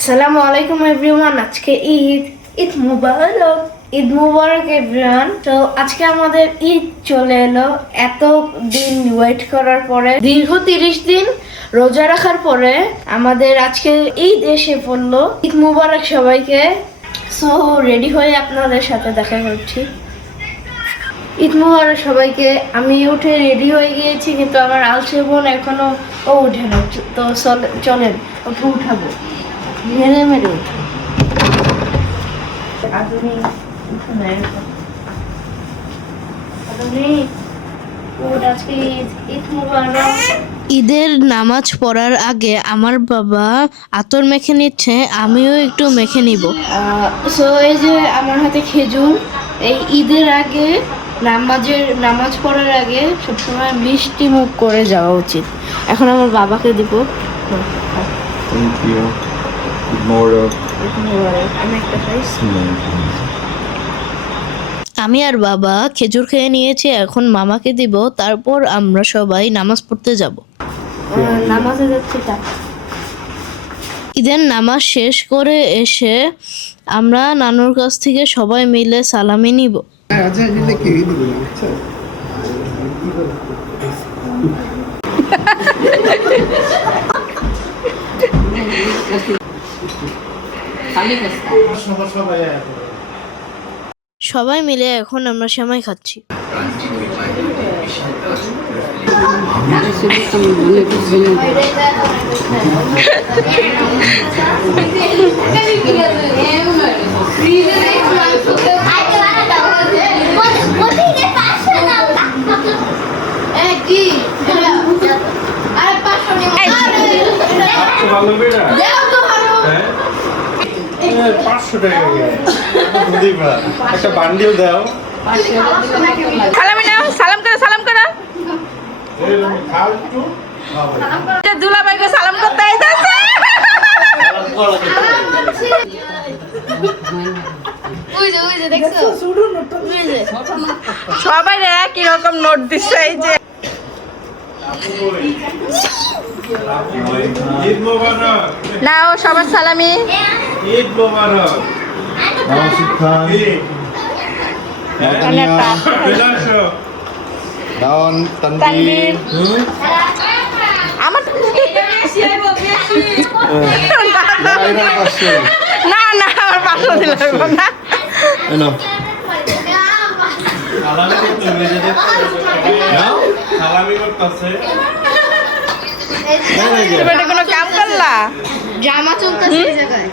আসসালামু আলাইকুম এভরিওয়ান। আজকে ঈদ মুবারক। ঈদ মুবারক এভরিওয়ান। তো আজকে আমাদের ঈদ চলে এলো। এত দিন ওয়েট করার পরে, দীর্ঘ 30 দিন রোজা রাখার পরে আমাদের আজকে ঈদ এসে পড়লো। ঈদ মুবারক সবাইকে। সো রেডি হয়ে আপনাদের সাথে দেখা করছি। ঈদ মুবারক সবাইকে। আমি উঠে রেডি হয়ে গিয়েছি, কিন্তু আমার আলসে বোন এখনো উঠে না। তো চলেন ওকে উঠাবো। মেরে মেরে ঈদের নামাজ পড়ার আগে আমার বাবা আতর মেখে নিচ্ছে, আমিও একটু মেখে নিব। সো এই যে আমার হাতে খেজুর। এই ঈদের আগে নামাজ পড়ার আগে সবসময় মিষ্টি মুখ করে যাওয়া উচিত। এখন আমার বাবাকে দিব। Thank you. Good morning. আমি আর বাবা খেজুর খেয়ে নিয়েছি, এখন মামাকে দিব, তারপর আমরা সবাই নামাজ পড়তে যাব। নামাজে যাচ্ছি। ঈদের নামাজ শেষ করে এসে আমরা নানুর কাছ থেকে সবাই মিলে সালামি নিব। সবাই মিলে এখন আমরা সেমাই খাচ্ছি। একটা বান্ডিল দাও। সালামি নাও, সালাম করো, সালাম করো। দুলাভাইকে সালাম করতে আইতাছে। সবাই একই রকম নোট দিচ্ছে। এই যে ঈদ মোবারক। নাও সবার সালামি। ঈদ মোবারক। নাওসিফ খান। দাওন তানভীর। আমার না না আমার 500 দিলাম না। তুমি কোনো কাম করলা? জামা চলতেছে এই জায়গায়।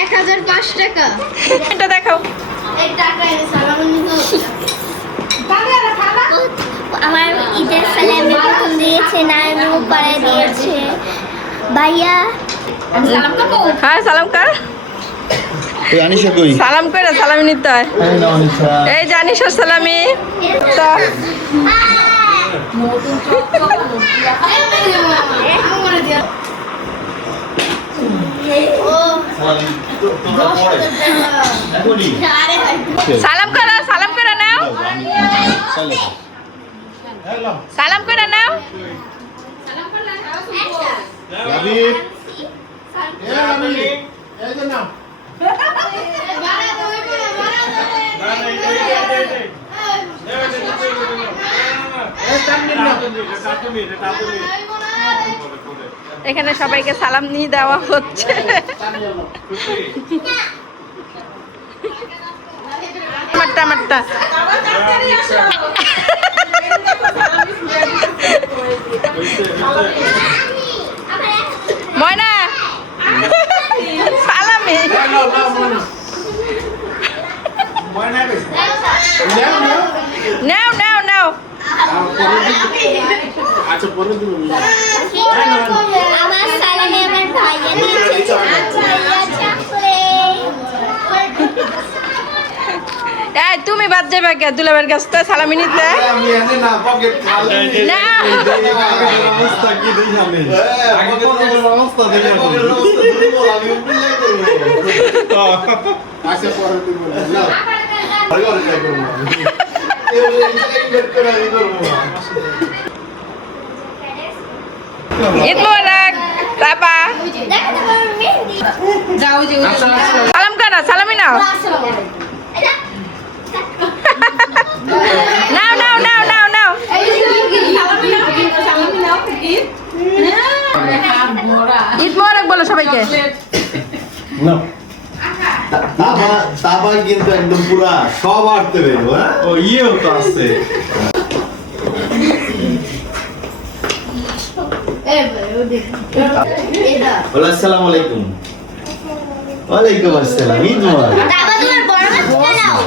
1005 টাকা। এটা দেখাও। এই টাকা এনে সালামি নিতে। আমার ঈদের সালামি প্রথম দিয়েছে, নানু পরে দিয়েছে ভাইয়া। সালাম করবো। হ্যাঁ সালাম কর। এই আনিশা কই? সালাম করে সালামি নিতে হয়। এই নাও আনিশা। এই যে আনিশার সালামি। তো সালাম করো, সালাম করে নাও, সালাম করে নাও। এখানে সবাইকে সালাম নিয়ে দেওয়া হচ্ছে। মাট্টা মাট্টা ময়না সালামি। নাও নাও নাও। আমার সালামি আমার ভাইয়া দিয়েছে। এই তুমি বাদ যাবে কে দুলাবের কাছ থেকে সালামি নিতে? না ঈদ মোবারক তাপা সালাম করো সালামি নাও নাও নাও নাও নাও নাও ঈদ মোবারক বলো সবাইকে তাবা কিন্তু একদম পুরা সব আটতে বেরো হ্যাঁ ও ইয়েও তো আছে আসসালামু আলাইকুম ওয়ালাইকুম আসসালাম ঈদ মোবারক তারপর তোমার বড় মাছটা নাও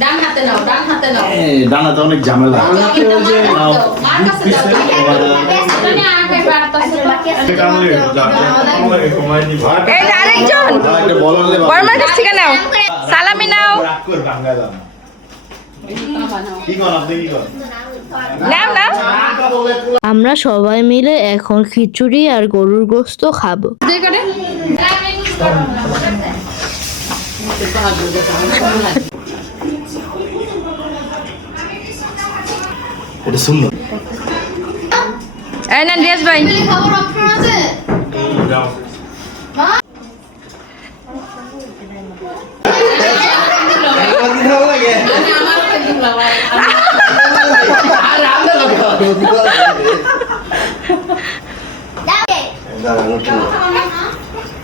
ডান হাতে নাও ডান হাতে নাও ডানাতে অনেক ঝামেলা এই যে আরেকজন বড় মার কাছ থেকে নাও সালামি নাও নাও নাও আমরা সবাই মিলে এখন খিচুড়ি আর গরুর গোশত খাবো। এটা শুনলো এই নেন রিয়াজ ভাই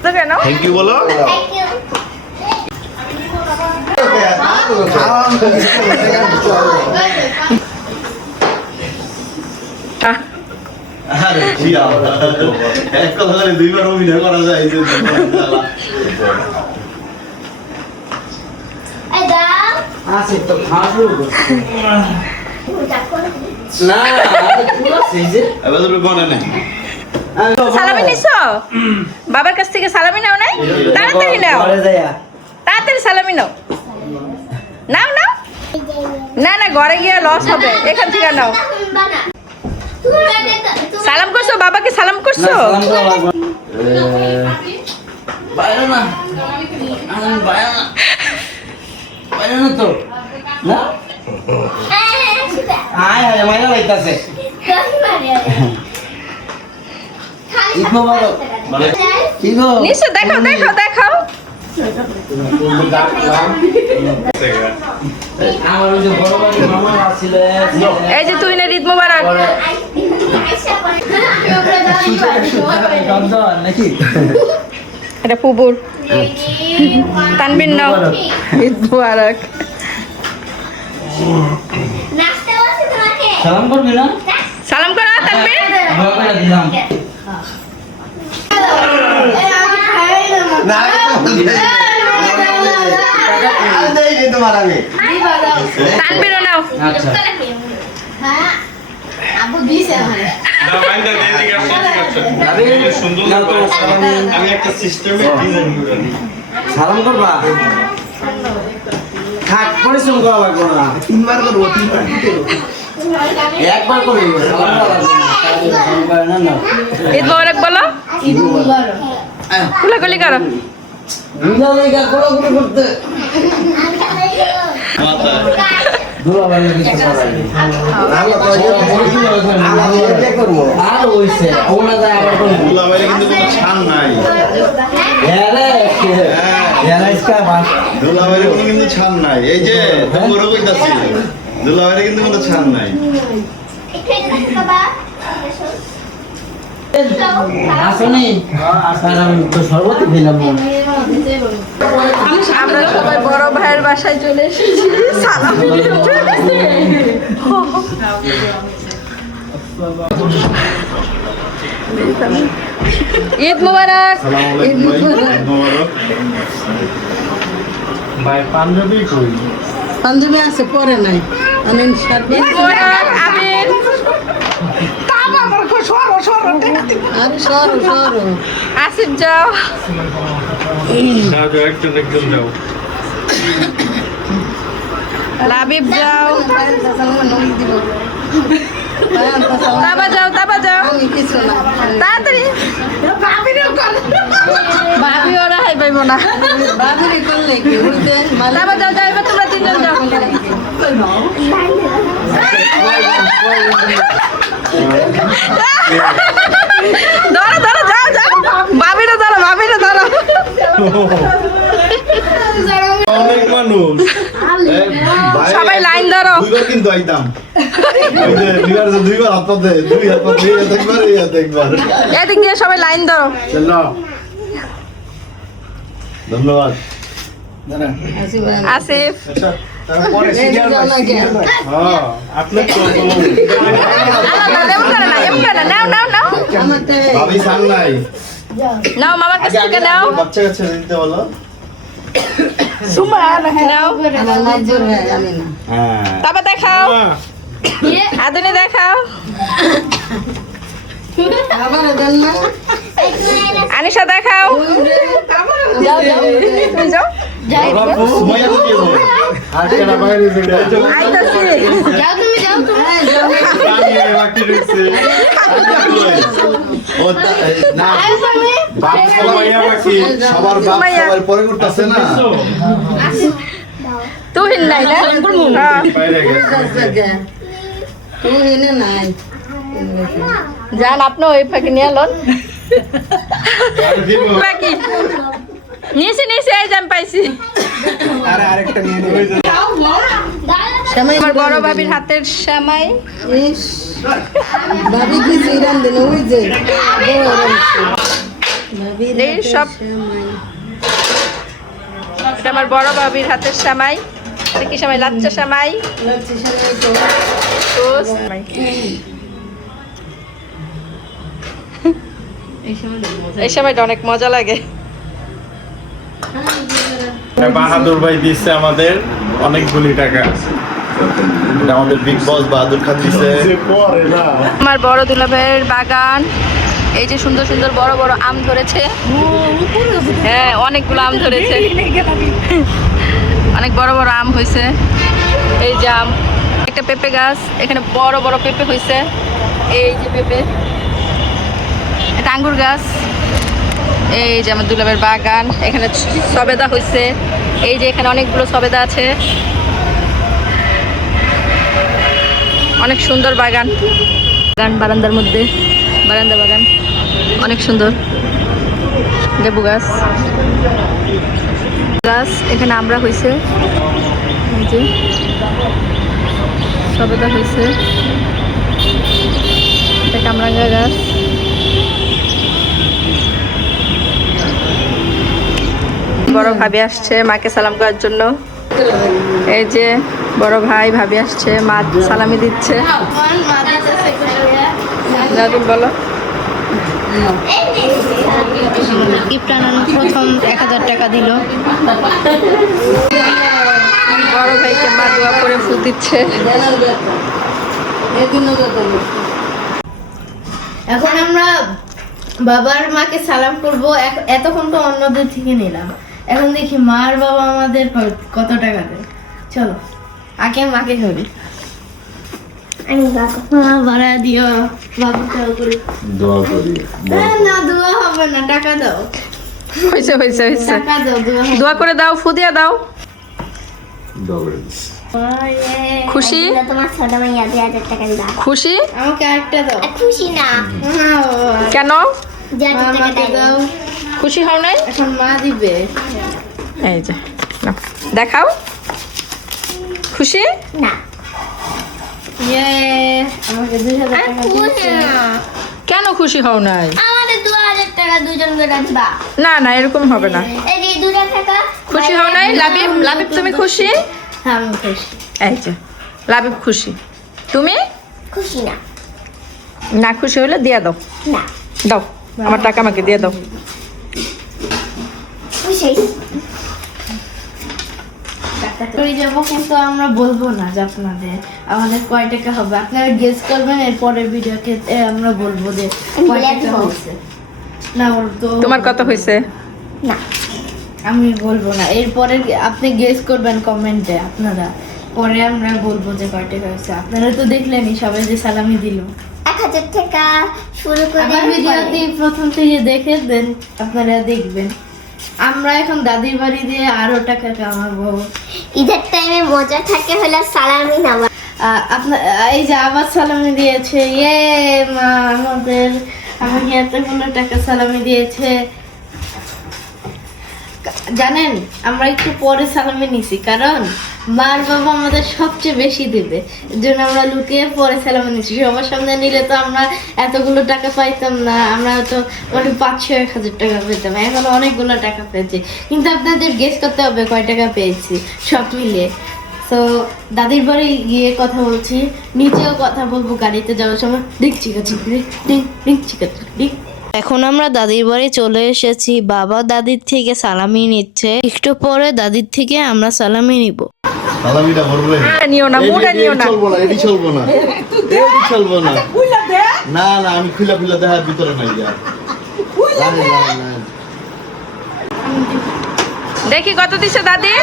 তো কেন থ্যাংক ইউ বলো থ্যাংক ইউ আরে কি এক কথা বলে দুইবার অভিনয় করা যায় এই যে এই দাও আছে তো খাবো না পুরো সেজে এবার তো বনে নাই সালামি নিছো বাবার কাছ থেকে সালামি নাও নাই তাড়াতাড়ি নাও ঘরে যায়া তাড়াতাড়ি সালামি নাও নাও নাও না না ঘরে গিয়ে লস হবে এখান থেকে নাও বানা সালাম করছো বাবাকে সালাম করছো সালাম করা লাগবে বাইরে না আমি বাইরে না বাইরে না তো না আয় আয় মাইনা লাইতাছে ঈদ মোবারক কি গো নিশ্চয় দেখাও দেখাও দেখাও আমার ওই যে বড় বড় মামা আছিল এই যে তুই না ঈদ মোবারক নাকি এটা পুবুর তানবিন নাও ঈদ মোবারক নাচতে বলছি তোমাকে সালাম করবি না সালাম করো তানবিন বাবাকে দিলাম না দেই রে তোমার আমি তানবিনও নাও আচ্ছা আমি একটা সিস্টেমে ডিজাইন করে দিই সালাম করবা থাক পরিশ্রম করা লাগবে না তিনবার করবো তিনবার দিতে একবার করে সালাম করা লাগবে না সালাম করে না না ঈদ মোবারক বলো কুলাকুলি করো দুলা লাগা কোলাকুলি করতে মাথা দুলা লাগা কিছু করা আমি এটা করব আর হইছে ওনা যায় আবার করব দুলা বাইরে কিন্তু কোনো ছান নাই এরে এরে ইসকা বাস দুলা বাইরে কোনো কিন্তু ছান নাই এই যে তোমরা কইতাছি দুলা বাইরে কিন্তু কোনো ছান নাই একটু এদিকে বাবা আসনি আর আমি তো সর্বতি দিলাম আমরা সবাই বড় ভাইয়ের বাসায় চলে এসেছি সালাম ঈদ মোবারক ঈদ মোবারক ভাই পাঞ্জাবি কই পাঞ্জাবি আছে পরে নাই আমি ঈদ মোবারক আমির আরে সরো সরো আসিফ যাও একজন যাও লাবিব যাও তাবা যাও তাবা যাও কিছু না তাড়াতাড়ি ভাবি ওরা হাই পাইব না বাবিরে করলে কি হইতে তাবা যাও যাও এবার তোমরা তিনজন যাও ধরো ধরো যাও যাও ভাবিটা ধরো অনেক মানুষ সবাই লাইন ধরো। দুইবার কিন্তু আইতাম দুইবার হাত পাতে দুই হাত পাতে একবার এই হাতে একবার এদিক দিয়ে সবাই লাইন ধরো। চলো ধন্যবাদ আসিফ তারপরে সিনিয়র আপনার তো এমন করে না এমন করে না নাও নাও নাও আমারটা ভাবি সাং নাই নাও মামার কাছ থেকে নাও বাচ্চা কাচ্চা দিতে বলো নাও আমার মজুর হয় আমি না হ্যাঁ তারপর দেখাও আদুনি দেখাও আবার দেন না আনিশা দেখাও যাও যাও তুমি যাও সুমাইয়া তো কি বলে আর কেনা বাইরে যেটা আইতাছি যাও তুমি যাও তুমি আমি বাকি রইছে ও না বাপ সুমাইয়া বাকি সবার বাপ সবার পরে উঠতাছে না তুই নাই না হ্যাঁ। বাইরে গেছে তুই এনে নাই যান আপনি ওই ফাঁকে নিয়ে এলেন আর দিব বাকি নিয়েছি নিয়েছি এই জাম পাইছি আরে আরেকটা নিয়ে নিয়ে সময় আমার বড় ভাবির হাতের সেমাই ইস ভাবি কি সিরাম দিন ওই যে ভাবি এই সব এটা আমার বড় ভাবির হাতের সেমাই এটা কি সেমাই লাচ্চা সেমাই লাগছে সময় তো টোস্ট এই সময়টা অনেক মজা লাগে বাহাদুর ভাই দিচ্ছে আমাদের অনেকগুলি টাকা এটা আমাদের বিগ বস বাহাদুর খান দিচ্ছে আমার বড় দুলাভাইয়ের বাগান এই যে সুন্দর সুন্দর বড় বড় আম ধরেছে হ্যাঁ অনেকগুলো আম ধরেছে অনেক বড় বড় আম হয়েছে এই যে আম একটা পেঁপে গাছ এখানে বড় বড় পেঁপে হয়েছে এই যে পেঁপে এটা আঙ্গুর গাছ এই যে আমার দুলাভাইয়ের বাগান এখানে সবেদা হয়েছে এই যে এখানে অনেকগুলো সবেদা আছে অনেক সুন্দর বাগান বারান্দার মধ্যে বারান্দা বাগান অনেক সুন্দর লেবু গাছ গাছ এখানে আমরা হয়েছে এই যে সবেদা হয়েছে এটা কামরাঙ্গা গাছ বড় ভাবি আসছে মাকে সালাম করার জন্য এই যে বড় ভাই ভাবি আসছে মা সালামি দিচ্ছে দাদুল বলো গিফট আনানো প্রথম 1000 টাকা দিল। বড় ভাইকে মা দোয়া করে ফুল দিচ্ছে এদিনও যত এখন আমরা বাবার মাকে সালাম করব এতক্ষণ তো অন্যদের থেকে নিলাম এখন দেখি মার বাবা আমাদের কত টাকা দেয় চলো আগে মাকে ধরি আমি বাবা মা ভাড়া দিও বাবাকে করে দোয়া করি না দোয়া হবে না টাকা দাও হয়েছে হয়েছে হয়েছে টাকা দাও দোয়া হবে দোয়া করে দাও ফুদিয়া দাও দোয়া করে দিচ্ছি। খুশি তোমার ছোট মাইয়া 2000 টাকা দিবা খুশি আমাকে আরেকটা দাও খুশি না হ্যাঁ বাবা। কেন যে মা টাকা আমাকে দেয় হ্যাঁ। দাও খুশি হও নাই এখন মা দিবে এই যে নাও, দেখাও খুশি না ইয়ে আমাকে 2000 টাকা খুশি দিয়েছে না কেন খুশি হও নাই আমাদের 2000 টাকা দুজন করে দিবা না না এরকম হবে না এই যে 2000 টাকা খুশি হও নাই লাবিব লাবিব তুমি খুশি হ্যাঁ আমি খুশি এই যে লাবিব খুশি তুমি খুশি না না খুশি হলে দিয়ে দাও না দাও আমার টাকা আমাকে দিয়ে দাও খুশি করে যাবো কিন্তু আমরা বলবো না যে আপনাদের আমাদের কয় টাকা হবে আপনারা গেস করবেন এরপরের ভিডিওতে আমরা বলবো যে কয় টাকা হয়েছে না ওর তো তোমার কত হয়েছে না আমি বলবো না এরপরে আপনি গেস করবেন কমেন্টে আপনারা পরে আমরা বলবো যে কয় টাকা হয়েছে আপনারা তো দেখলেনই সবাই যে সালামি দিল 1000 টাকা শুরু করে আমার ভিডিওতে প্রথম থেকে দেখে দেন আপনারা দেখবেন আমরা এখন দাদির বাড়ি দিয়ে আরো টাকা কামাবো ঈদের টাইমে মজা থাকে হলো সালামি নেওয়া আপনার এই যে আবার সালামি দিয়েছে ইয়ে মা আমাদের আমাকে এতগুলো টাকা সালামি দিয়েছে। জানেন আমরা একটু পরে সালামি নিছি, কারণ মার বাবা আমাদের সবচেয়ে বেশি দেবে, এর জন্য আমরা লুকিয়ে পরে সালামি নিছি। সবার সামনে নিলে তো আমরা এতগুলো টাকা পাইতাম না, আমরা তো মানে 500-1000 টাকা পেতাম। এখন অনেকগুলো টাকা পেয়েছি, কিন্তু আপনাদের গেস করতে হবে কয় টাকা পেয়েছি সব মিলিয়ে। তো দাদির বাড়ি গিয়ে কথা বলছি, নিচেও কথা বলবো গাড়িতে যাওয়ার সময়। ডিং চিকা। এখন আমরা দাদির বাড়ি চলে এসেছি। বাবা দাদির থেকে সালামি নিচ্ছে, একটু পরে দাদির থেকে আমরা সালামি নিব। সালামিটা ভরবে নিও না, মুটা নিও না। চলবো না, এটি চলবো না, এটি চলবো না। না না, আমি খুলে দেখার ভিতরে নাই যা। দেখি কত দিছে দাদি।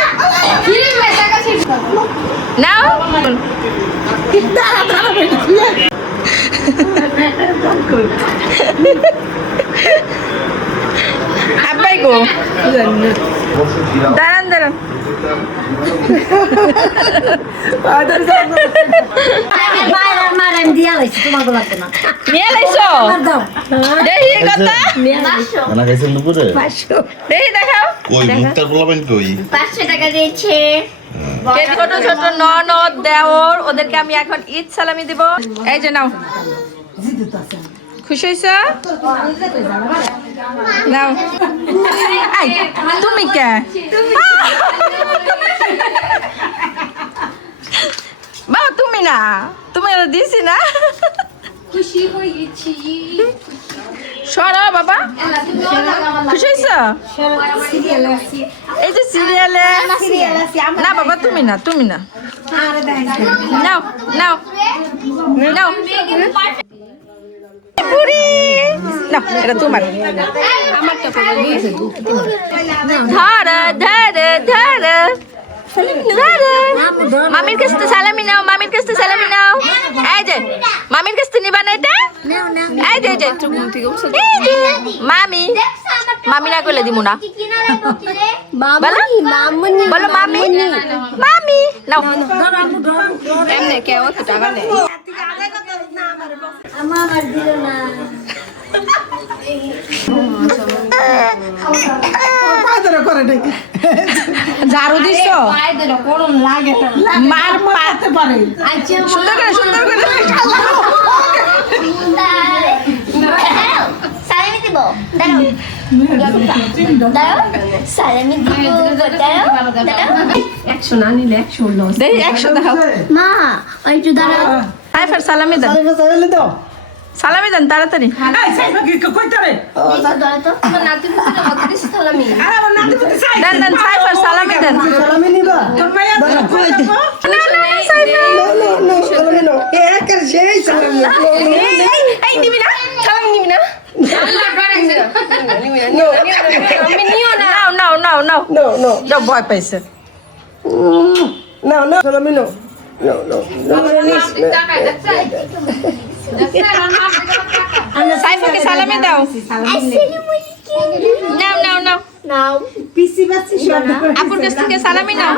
নাও আব্বাই গো, দাঁড়ান দাঁড়ান। নিয়ে লাইছো দেখি কত। না খাইছেন দুপুরে? দেখি দেখাও। ওই মুক্তার পোলাবেন কই? 500 টাকা দিয়েছে। এই ছোট ছোট ননদ দেওর, ওদেরকে আমি এখন ঈদ সালামি দিব। এই যে নাও, খুশি হয়েছে? নাও। এই, তুমি কে মা? তুমি না, তুমি দিছি না। খুশি হয়েছি। সরো বাবা, খুশি হয়েছ? এই যে সিরিয়ালে না বাবা, তুমি না, তুমি না। নাও নাও নাও বুড়ি, নাও এটা তোমার। ধরে ধরে ধরে ধরে। মামির কাছ থেকে সালামি নাও, মামির কাছ থেকে সালামি নাও। এই যে মামির কাছ থেকে নিবা না এটা। এই যে মামি, মামি না করলে দিব না। বলো বলো মামি, মামি নাও। এমনি কেউ তো টাকা নেই। আমার দিল না। ঝাড়ু দিছ? মার পাতে পারে। সুন্দর করে সুন্দর করে। সালামি দিব। দাঁড়াও দাঁড়াও, সালামি দিব। দাঁড়াও 100 না নিলে 100 লস। দেখি 100 দাও। মা ওই একটু দাঁড়াও। আই ফের সালামি দেন, সালামি দেন তাড়াতাড়ি। দাঁড়াও তো, আমার নাতি পুতির মত দিছে সালামি। দেন দেন সাইফার সালামি দেন। এই নিবি না, সালামি নিবি না। নাও নাও নাও নাও নাও, ভয় পাইছে। সাইফাকে সালামি দাও। নাও নাও নাও নাও আপুর কাছ থেকে সালামি নাও,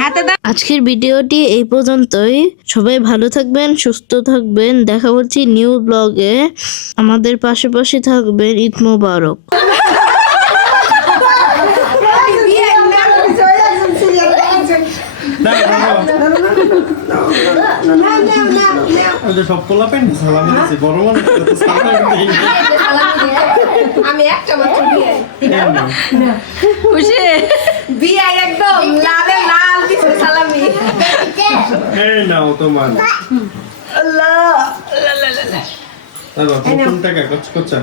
হাতে দাও। আজকের ভিডিওটি এই পর্যন্তই। সবাই ভালো থাকবেন, সুস্থ থাকবেন। দেখা হচ্ছে নিউ ব্লগে। আমাদের পাশাপাশি থাকবেন। ঈদ মোবারক। সব পোলাবেন সালামি দিছি, বড় মনে করতে সালামি দেই। আমি একটা মাত্র বিয়ে। খুশি বিয়ে একদম লালে লাল দিছে সালামি। এই নাও তোমার। আল্লাহ আল্লাহ, কোন টাকা কচ কচা।